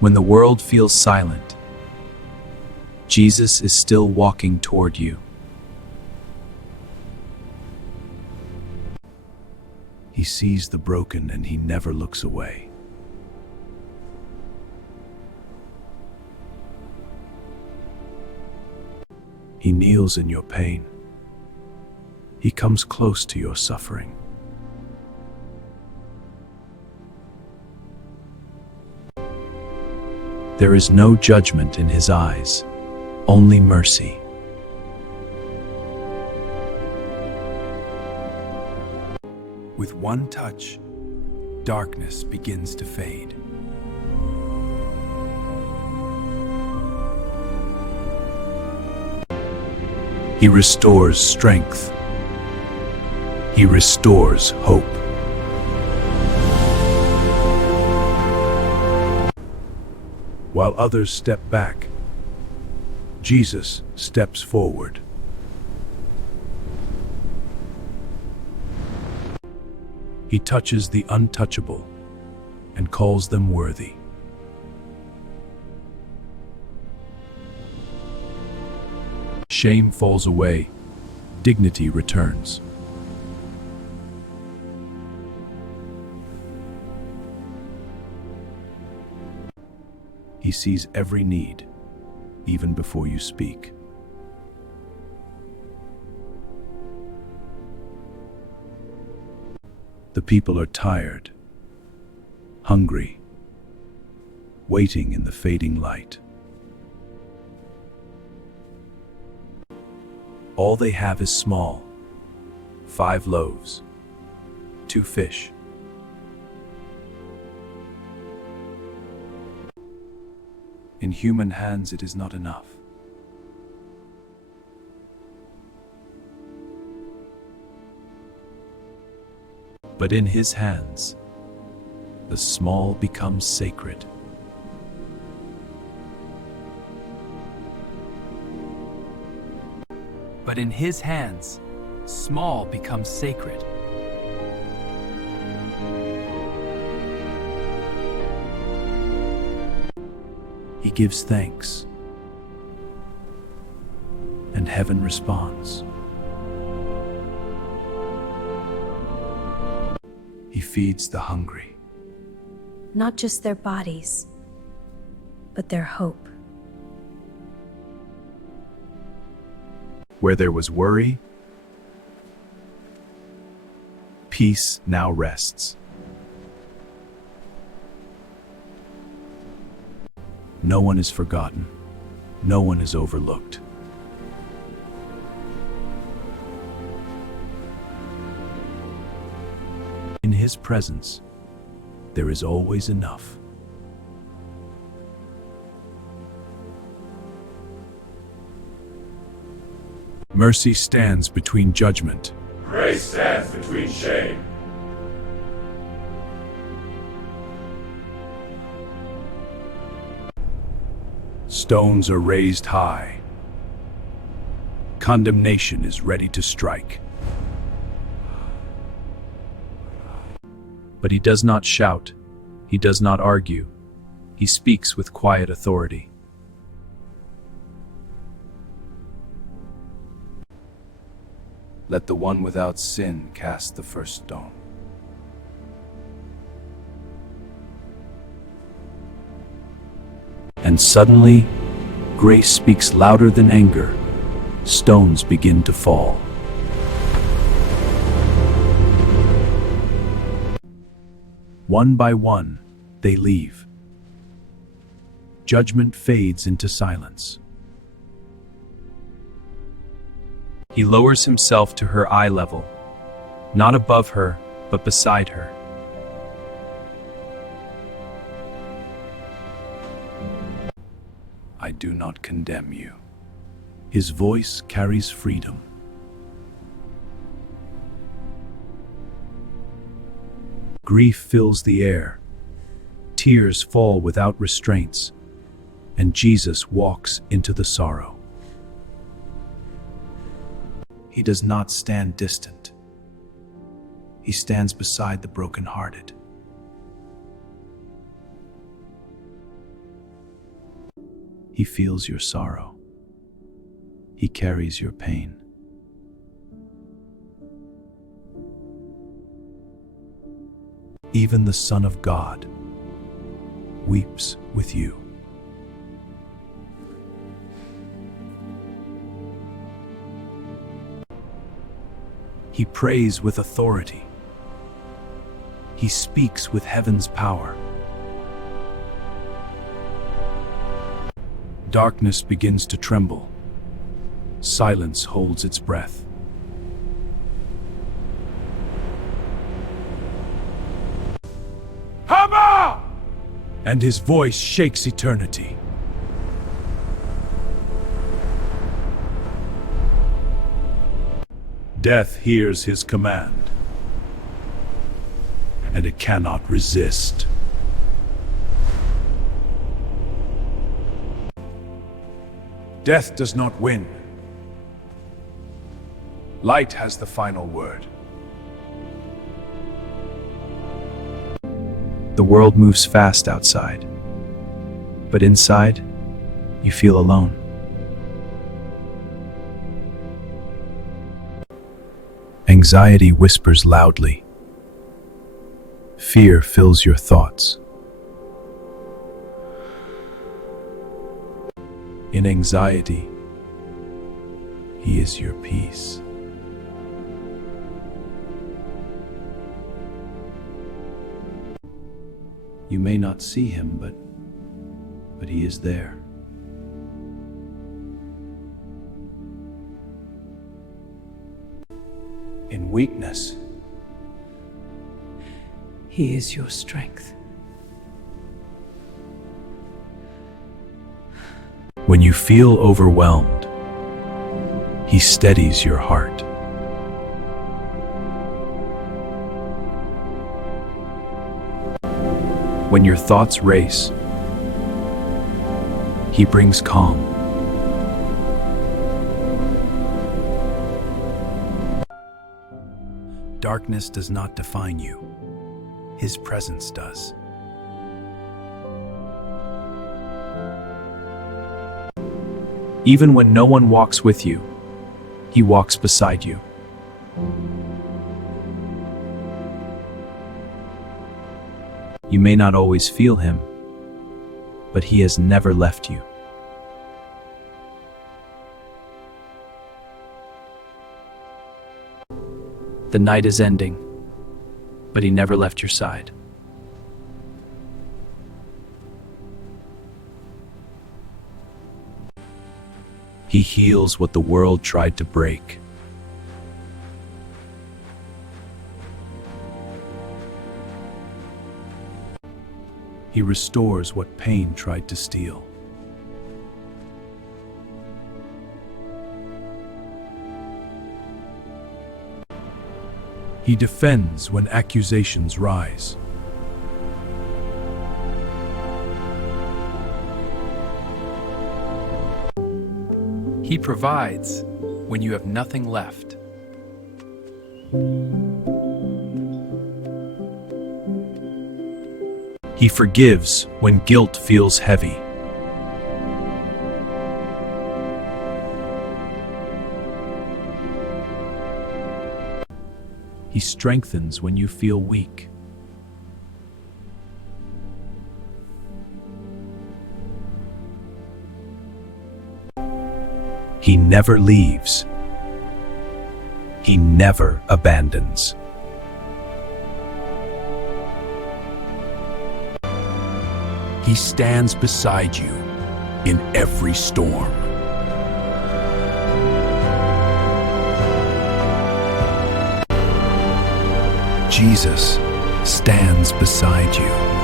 When the world feels silent, Jesus is still walking toward you. He sees the broken and he never looks away. He kneels in your pain. He comes close to your suffering. There is no judgment in his eyes, only mercy. With one touch, darkness begins to fade. He restores strength. He restores hope. While others step back, Jesus steps forward. He touches the untouchable and calls them worthy. Shame falls away, dignity returns. He sees every need, even before you speak. The people are tired, hungry, waiting in the fading light. All they have is small, 5 loaves, 2 fish. In human hands, it is not enough. But in his hands, the small becomes sacred. But in his hands, small becomes sacred. He gives thanks, and heaven responds. He feeds the hungry. Not just their bodies, but their hope. Where there was worry, peace now rests. No one is forgotten. No one is overlooked. In his presence, there is always enough. Mercy stands between judgment. Grace stands between shame. Stones are raised high. Condemnation is ready to strike. But he does not shout. He does not argue. He speaks with quiet authority. Let the one without sin cast the first stone. And suddenly, grace speaks louder than anger. Stones begin to fall. One by one, they leave. Judgment fades into silence. He lowers himself to her eye level, not above her, but beside her. I do not condemn you. His voice carries freedom. Grief fills the air. Tears fall without restraints, and Jesus walks into the sorrow. He does not stand distant. He stands beside the brokenhearted. He feels your sorrow. He carries your pain. Even the Son of God weeps with you. He prays with authority. He speaks with heaven's power. Darkness begins to tremble. Silence holds its breath. Hammer! And his voice shakes eternity. Death hears his command, and it cannot resist. Death does not win. Light has the final word. The world moves fast outside, but inside, you feel alone. Anxiety whispers loudly. Fear fills your thoughts. In anxiety, he is your peace. You may not see him, but he is there. In weakness, He is your strength. when you feel overwhelmed, he steadies your heart. When your thoughts race, he brings calm. Darkness does not define you. His presence does. Even when no one walks with you, he walks beside you. You may not always feel him, but he has never left you. The night is ending, but he never left your side. He heals what the world tried to break. He restores what pain tried to steal. He defends when accusations rise. He provides when you have nothing left. He forgives when guilt feels heavy. He strengthens when you feel weak. He never leaves. He never abandons. He stands beside you in every storm. Jesus stands beside you.